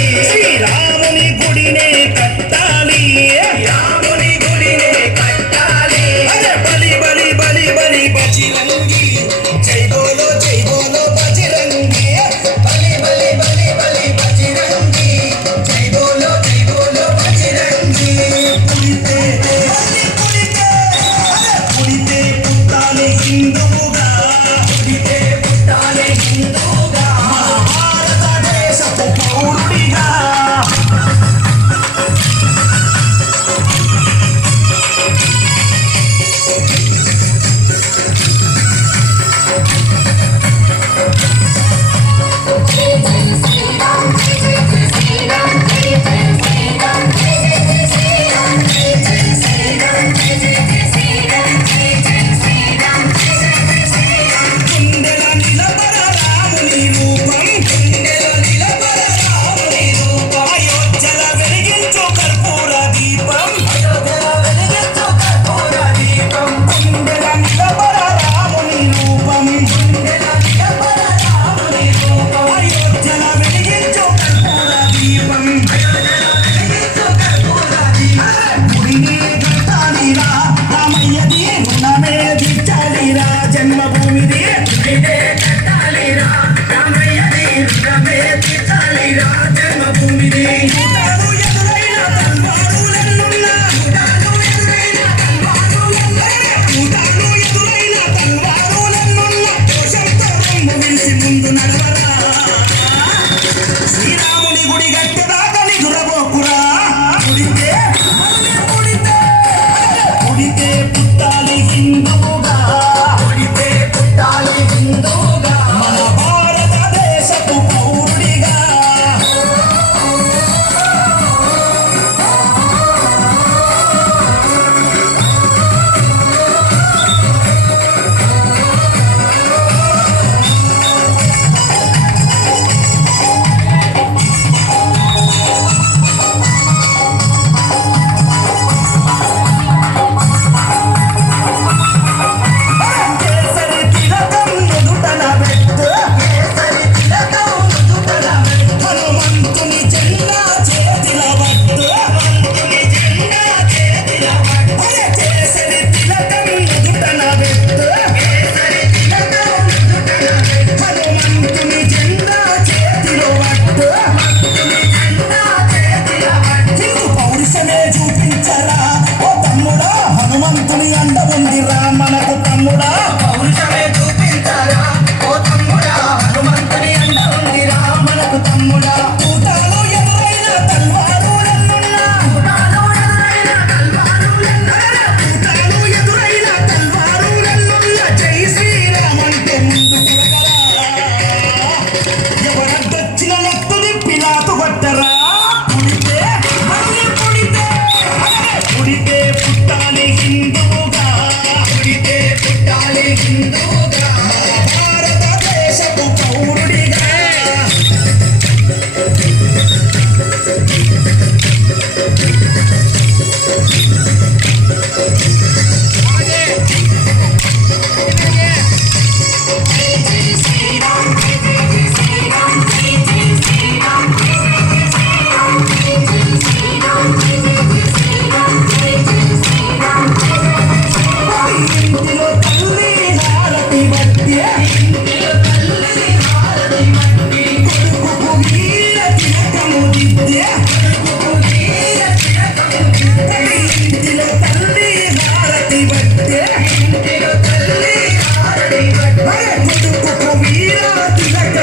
శ్రీరామ குடி கட்டுறாங்க